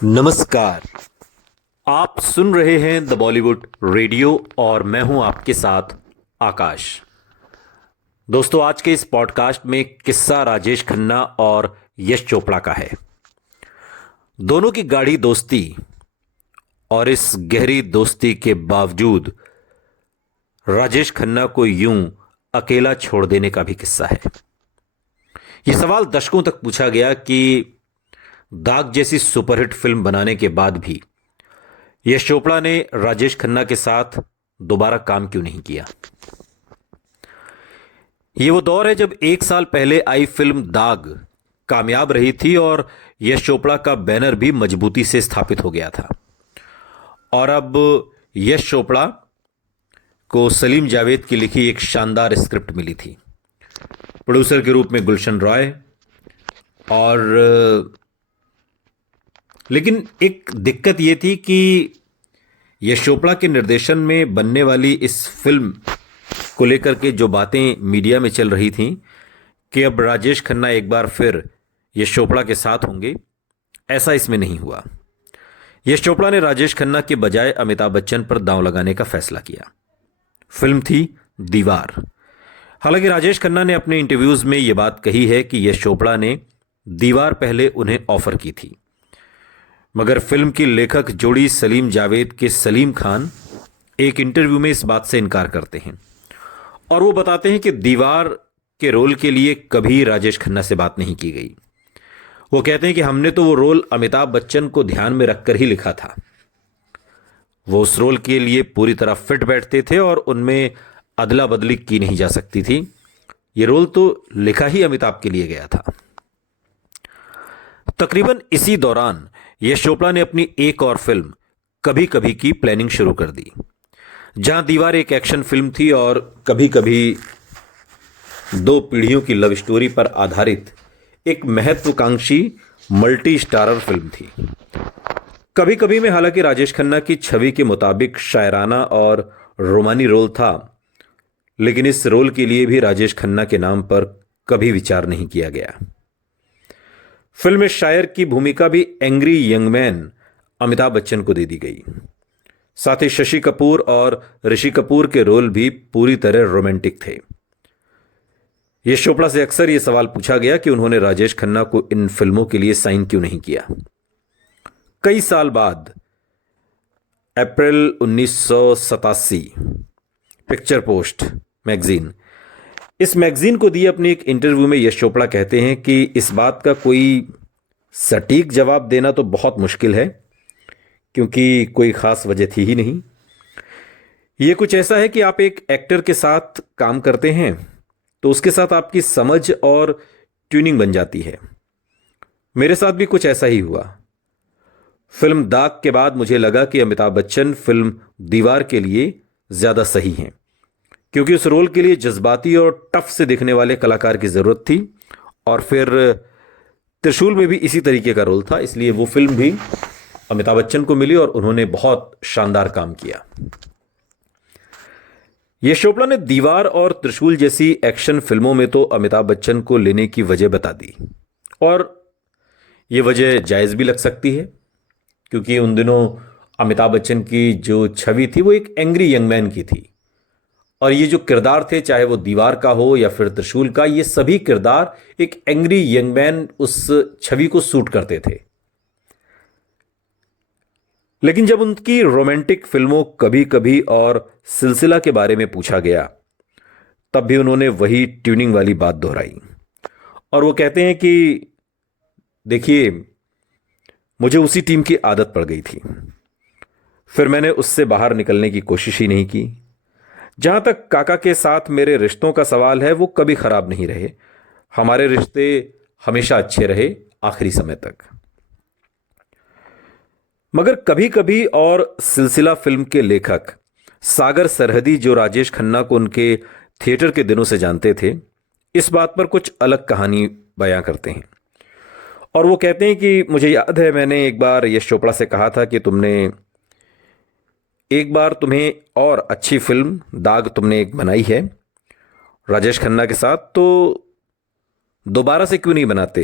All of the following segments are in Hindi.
नमस्कार। आप सुन रहे हैं द बॉलीवुड रेडियो और मैं हूं आपके साथ आकाश। दोस्तों, आज के इस पॉडकास्ट में किस्सा राजेश खन्ना और यश चोपड़ा का है। दोनों की गाढ़ी दोस्ती और इस गहरी दोस्ती के बावजूद राजेश खन्ना को यूं अकेला छोड़ देने का भी किस्सा है। यह सवाल दशकों तक पूछा गया कि दाग जैसी सुपरहिट फिल्म बनाने के बाद भी यश चोपड़ा ने राजेश खन्ना के साथ दोबारा काम क्यों नहीं किया। यह वो दौर है जब एक साल पहले आई फिल्म दाग कामयाब रही थी और यश चोपड़ा का बैनर भी मजबूती से स्थापित हो गया था। और अब यश चोपड़ा को सलीम जावेद की लिखी एक शानदार स्क्रिप्ट मिली थी। प्रोड्यूसर के रूप में गुलशन रॉय और लेकिन एक दिक्कत यह थी कि यश चोपड़ा के निर्देशन में बनने वाली इस फिल्म को लेकर के जो बातें मीडिया में चल रही थीं कि अब राजेश खन्ना एक बार फिर यश चोपड़ा के साथ होंगे, ऐसा इसमें नहीं हुआ। यश चोपड़ा ने राजेश खन्ना के बजाय अमिताभ बच्चन पर दांव लगाने का फैसला किया। फिल्म थी दीवार। हालांकि राजेश खन्ना ने अपने इंटरव्यूज में यह बात कही है कि यश चोपड़ा ने दीवार पहले उन्हें ऑफर की थी, मगर फिल्म की लेखक जोड़ी सलीम जावेद के सलीम खान एक इंटरव्यू में इस बात से इनकार करते हैं और वो बताते हैं कि दीवार के रोल के लिए कभी राजेश खन्ना से बात नहीं की गई। वो कहते हैं कि हमने तो वो रोल अमिताभ बच्चन को ध्यान में रखकर ही लिखा था। वो उस रोल के लिए पूरी तरह फिट बैठते थे और उनमें अदला बदली की नहीं जा सकती थी। ये रोल तो लिखा ही अमिताभ के लिए गया था। तकरीबन इसी दौरान यश चोपड़ा ने अपनी एक और फिल्म कभी कभी की प्लानिंग शुरू कर दी, जहां दीवार एक एक्शन फिल्म थी और कभी कभी दो पीढ़ियों की लव स्टोरी पर आधारित एक महत्वाकांक्षी मल्टी स्टारर फिल्म थी। कभी कभी में हालांकि राजेश खन्ना की छवि के मुताबिक शायराना और रोमानी रोल था, लेकिन इस रोल के लिए भी राजेश खन्ना के नाम पर कभी विचार नहीं किया गया। फिल्म में शायर की भूमिका भी angry young man Amitabh Bachchan को दे दी गई। साथ ही शशि कपूर और ऋषि कपूर के रोल भी पूरी तरह रोमांटिक थे। यश चोपड़ा से अक्सर यह सवाल पूछा गया कि उन्होंने राजेश खन्ना को इन फिल्मों के लिए साइन क्यों नहीं किया। कई साल बाद अप्रैल 1987 पिक्चर पोस्ट मैगजीन, इस मैगजीन को दिए अपने एक इंटरव्यू में यश चोपड़ा कहते हैं कि इस बात का कोई सटीक जवाब देना तो बहुत मुश्किल है, क्योंकि कोई खास वजह थी ही नहीं। यह कुछ ऐसा है कि आप एक एक्टर के साथ काम करते हैं तो उसके साथ आपकी समझ और ट्यूनिंग बन जाती है। मेरे साथ भी कुछ ऐसा ही हुआ। फिल्म दाग के बाद मुझे लगा कि अमिताभ बच्चन फिल्म दीवार के लिए ज्यादा सही हैं, क्योंकि उस रोल के लिए जज्बाती और टफ से दिखने वाले कलाकार की जरूरत थी। और फिर त्रिशूल में भी इसी तरीके का रोल था, इसलिए वो फिल्म भी अमिताभ बच्चन को मिली और उन्होंने बहुत शानदार काम किया। यश चोपड़ा ने दीवार और त्रिशूल जैसी एक्शन फिल्मों में तो अमिताभ बच्चन को लेने की वजह बता दी, और यह वजह जायज भी लग सकती है, क्योंकि उन दिनों अमिताभ बच्चन की जो छवि थी वो एक एंग्री यंग मैन की थी, और ये जो किरदार थे, चाहे वो दीवार का हो या फिर त्रिशूल का, ये सभी किरदार एक एंग्री यंग मैन उस छवि को सूट करते थे। लेकिन जब उनकी रोमांटिक फिल्मों कभी कभी और सिलसिला के बारे में पूछा गया, तब भी उन्होंने वही ट्यूनिंग वाली बात दोहराई। और वो कहते हैं कि देखिए, मुझे उसी टीम की आदत पड़ गई थी, फिर मैंने उससे बाहर निकलने की कोशिश ही नहीं की। जहां तक काका के साथ मेरे रिश्तों का सवाल है, वो कभी खराब नहीं रहे। हमारे रिश्ते हमेशा अच्छे रहे आखिरी समय तक। मगर कभी कभी और सिलसिला फिल्म के लेखक सागर सरहदी, जो राजेश खन्ना को उनके थिएटर के दिनों से जानते थे, इस बात पर कुछ अलग कहानी बयां करते हैं। और वो कहते हैं कि मुझे याद है, मैंने एक बार यश चोपड़ा से कहा था कि एक बार तुम्हें और अच्छी फिल्म दाग तुमने एक बनाई है राजेश खन्ना के साथ, तो दोबारा से क्यों नहीं बनाते।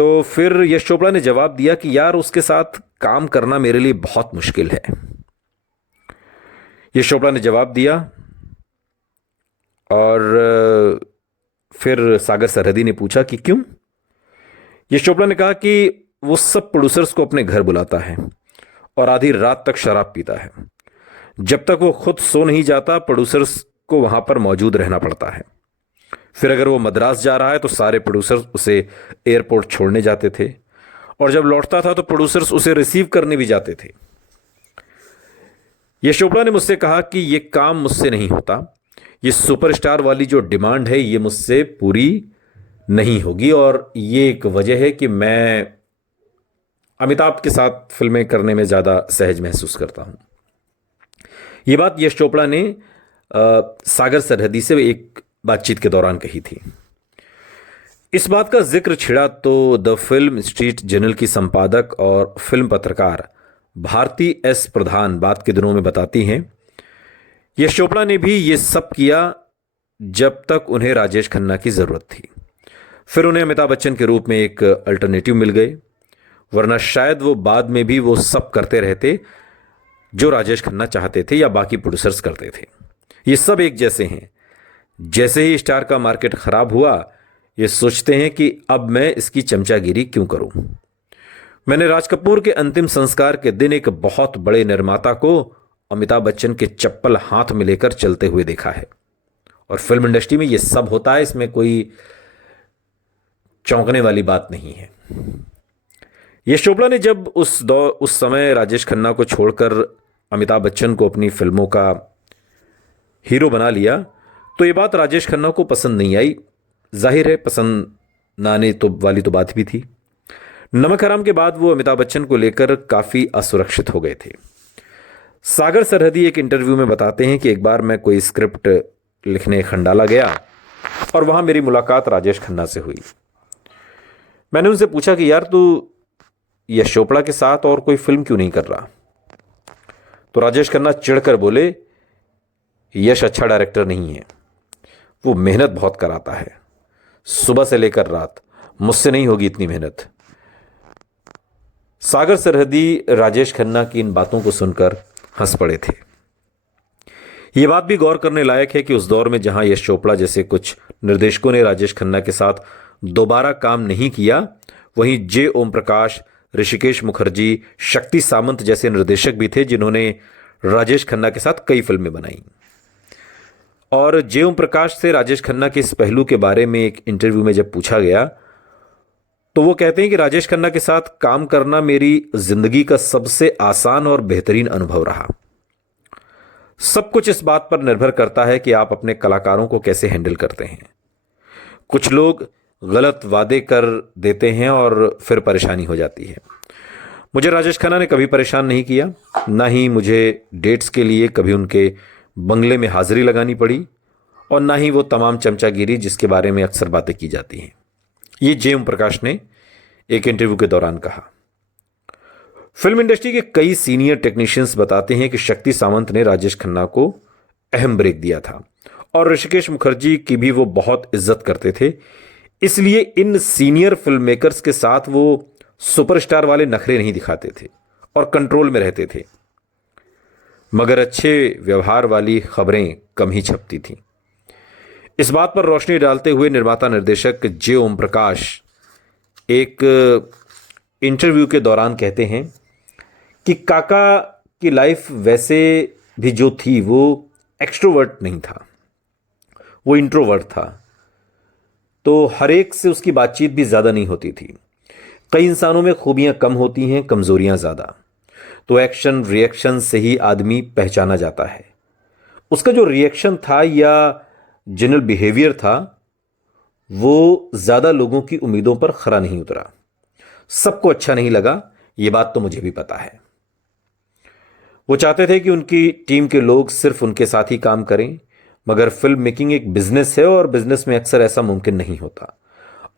तो फिर यश चोपड़ा ने जवाब दिया कि यार उसके साथ काम करना मेरे लिए बहुत मुश्किल है। यश चोपड़ा ने जवाब दिया और फिर सागर सरहदी ने पूछा कि क्यों। यश चोपड़ा ने कहा कि वो सब प्रोड्यूसर्स को अपने घर बुलाता है और आधी रात तक शराब पीता है। जब तक वो खुद सो नहीं जाता प्रोड्यूसर्स को वहां पर मौजूद रहना पड़ता है। फिर अगर वो मद्रास जा रहा है तो सारे प्रोड्यूसर्स उसे एयरपोर्ट छोड़ने जाते थे और जब लौटता था तो प्रोड्यूसर्स उसे रिसीव करने भी जाते थे। यश चोपड़ा ने मुझसे कहा कि ये काम मुझसे नहीं होता, ये सुपरस्टार वाली जो डिमांड है ये मुझसे पूरी नहीं होगी और ये एक वजह है कि मैं अमिताभ के साथ फिल्में करने में ज़्यादा सहज महसूस करता हूं। ये बात यश चोपड़ा ने सागर सरहदी से एक बातचीत के दौरान कही थी। इस बात का जिक्र छिड़ा तो द फिल्म स्ट्रीट जर्नल की संपादक और फिल्म पत्रकार भारती एस प्रधान बात के दिनों में बताती हैं, यश चोपड़ा ने भी ये सब किया जब तक उन्हें राजेश खन्ना की जरूरत थी। फिर उन्हें अमिताभ बच्चन के रूप में एक अल्टरनेटिव मिल गए, वरना शायद वो बाद में भी वो सब करते रहते जो राजेश खन्ना चाहते थे या बाकी प्रोड्यूसर्स करते थे। ये सब एक जैसे हैं। जैसे ही स्टार का मार्केट खराब हुआ ये सोचते हैं कि अब मैं इसकी चमचागिरी क्यों करूं। मैंने राज कपूर के अंतिम संस्कार के दिन एक बहुत बड़े निर्माता को अमिताभ बच्चन के चप्पल हाथ में लेकर चलते हुए देखा है। और फिल्म इंडस्ट्री में ये सब होता है, इसमें कोई चौंकने वाली बात नहीं है। यश चोपड़ा ने जब उस समय राजेश खन्ना को छोड़कर अमिताभ बच्चन को अपनी फिल्मों का हीरो बना लिया तो ये बात राजेश खन्ना को पसंद नहीं आई। जाहिर है पसंद ना आने तो वाली तो बात भी थी। नमक हराम के बाद वो अमिताभ बच्चन को लेकर काफी असुरक्षित हो गए थे। सागर सरहदी एक इंटरव्यू में बताते हैं कि एक बार मैं कोई स्क्रिप्ट लिखने खंडाला गया और वहां मेरी मुलाकात राजेश खन्ना से हुई। मैंने उनसे पूछा कि यार तू यश चोपड़ा के साथ और कोई फिल्म क्यों नहीं कर रहा। तो राजेश खन्ना चिढ़कर बोले, यश अच्छा डायरेक्टर नहीं है, वो मेहनत बहुत कराता है, सुबह से लेकर रात, मुझसे नहीं होगी इतनी मेहनत। सागर सरहदी राजेश खन्ना की इन बातों को सुनकर हंस पड़े थे। यह बात भी गौर करने लायक है कि उस दौर में जहां यश चोपड़ा जैसे कुछ निर्देशकों ने राजेश खन्ना के साथ दोबारा काम नहीं किया, वहीं जे ओम प्रकाश, ऋषिकेश मुखर्जी, शक्ति सामंत जैसे निर्देशक भी थे जिन्होंने राजेश खन्ना के साथ कई फिल्में बनाई। और जे ओम प्रकाश से राजेश खन्ना के इस पहलू के बारे में एक इंटरव्यू में जब पूछा गया तो वो कहते हैं कि राजेश खन्ना के साथ काम करना मेरी जिंदगी का सबसे आसान और बेहतरीन अनुभव रहा। सब कुछ इस बात पर निर्भर करता है कि आप अपने कलाकारों को कैसे हैंडल करते हैं। कुछ लोग गलत वादे कर देते हैं और फिर परेशानी हो जाती है। मुझे राजेश खन्ना ने कभी परेशान नहीं किया, ना ही मुझे डेट्स के लिए कभी उनके बंगले में हाजिरी लगानी पड़ी और ना ही वो तमाम चमचागिरी जिसके बारे में अक्सर बातें की जाती हैं। ये जे ओम प्रकाश ने एक इंटरव्यू के दौरान कहा। फिल्म इंडस्ट्री के कई सीनियर टेक्नीशियंस बताते हैं कि शक्ति सामंत ने राजेश खन्ना को अहम ब्रेक दिया था और ऋषिकेश मुखर्जी की भी वो बहुत इज्जत करते थे। इसलिए इन सीनियर फिल्म मेकर्स के साथ वो सुपरस्टार वाले नखरे नहीं दिखाते थे और कंट्रोल में रहते थे, मगर अच्छे व्यवहार वाली खबरें कम ही छपती थीं। इस बात पर रोशनी डालते हुए निर्माता निर्देशक जे ओम प्रकाश एक इंटरव्यू के दौरान कहते हैं कि काका की लाइफ वैसे भी जो थी वो एक्सट्रोवर्ट नहीं था, वो इंट्रोवर्ट था। तो हर एक से उसकी बातचीत भी ज़्यादा नहीं होती थी। कई इंसानों में खूबियां कम होती हैं, कमजोरियां ज़्यादा। तो एक्शन रिएक्शन से ही आदमी पहचाना जाता है। उसका जो रिएक्शन था या जनरल बिहेवियर था वो ज़्यादा लोगों की उम्मीदों पर खरा नहीं उतरा। सबको अच्छा नहीं लगा, ये बात तो मुझे भी पता है। वो चाहते थे कि उनकी टीम के लोग सिर्फ उनके साथ ही काम करें, मगर फिल्म मेकिंग एक बिजनेस है और बिजनेस में अक्सर ऐसा मुमकिन नहीं होता।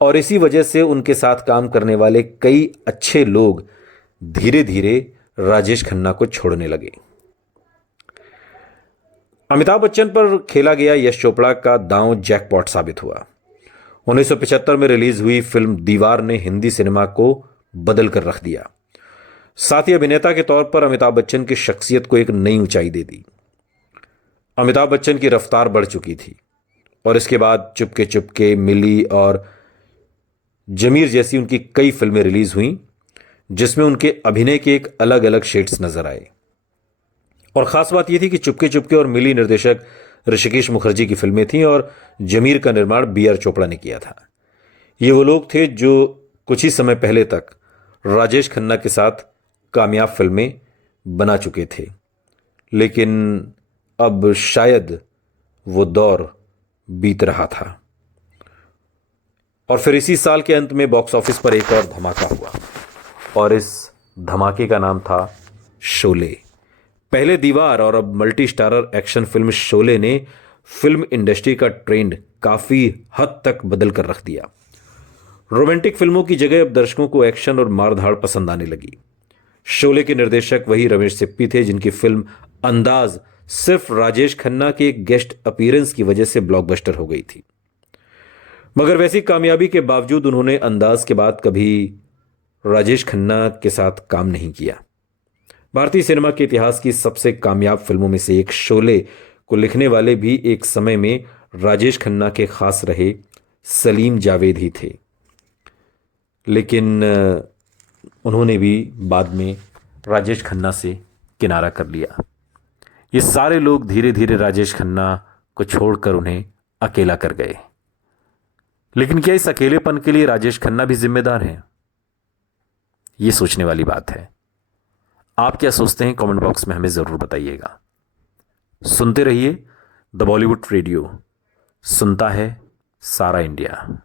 और इसी वजह से उनके साथ काम करने वाले कई अच्छे लोग धीरे धीरे राजेश खन्ना को छोड़ने लगे। अमिताभ बच्चन पर खेला गया यश चोपड़ा का दांव जैकपॉट साबित हुआ। 1975 में रिलीज हुई फिल्म दीवार ने हिंदी सिनेमा को बदल कर रख दिया। साथ ही अभिनेता के तौर पर अमिताभ बच्चन की शख्सियत को एक नई ऊंचाई दे दी। अमिताभ बच्चन की रफ्तार बढ़ चुकी थी और इसके बाद चुपके चुपके, मिली और जमीर जैसी उनकी कई फिल्में रिलीज हुईं जिसमें उनके अभिनय के एक अलग अलग शेड्स नजर आए। और खास बात यह थी कि चुपके चुपके और मिली निर्देशक ऋषिकेश मुखर्जी की फिल्में थीं और जमीर का निर्माण बी आर चोपड़ा ने किया था। ये वो लोग थे जो कुछ ही समय पहले तक राजेश खन्ना के साथ कामयाब फिल्में बना चुके थे, लेकिन अब शायद वो दौर बीत रहा था। और फिर इसी साल के अंत में बॉक्स ऑफिस पर एक और धमाका हुआ और इस धमाके का नाम था शोले। पहले दीवार और अब multi starrer action film Sholay ने फिल्म इंडस्ट्री का ट्रेंड काफी हद तक बदल कर रख दिया। रोमांटिक फिल्मों की जगह अब दर्शकों को एक्शन और मारधाड़ पसंद आने लगी। शोले के निर्देशक वही रमेश सिप्पी थे जिनकी फिल्म अंदाज सिर्फ राजेश खन्ना के एक गेस्ट अपीयरेंस की वजह से ब्लॉकबस्टर हो गई थी। मगर वैसी कामयाबी के बावजूद उन्होंने अंदाज के बाद कभी राजेश खन्ना के साथ काम नहीं किया। भारतीय सिनेमा के इतिहास की सबसे कामयाब फिल्मों में से एक शोले को लिखने वाले भी एक समय में राजेश खन्ना के खास रहे सलीम जावेद ही थे, लेकिन उन्होंने भी बाद में राजेश खन्ना से किनारा कर लिया। ये सारे लोग धीरे धीरे राजेश खन्ना को छोड़कर उन्हें अकेला कर गए। लेकिन क्या इस अकेलेपन के लिए राजेश खन्ना भी जिम्मेदार हैं? ये सोचने वाली बात है। आप क्या सोचते हैं? कमेंट बॉक्स में हमें जरूर बताइएगा। सुनते रहिए द बॉलीवुड रेडियो, सुनता है सारा इंडिया।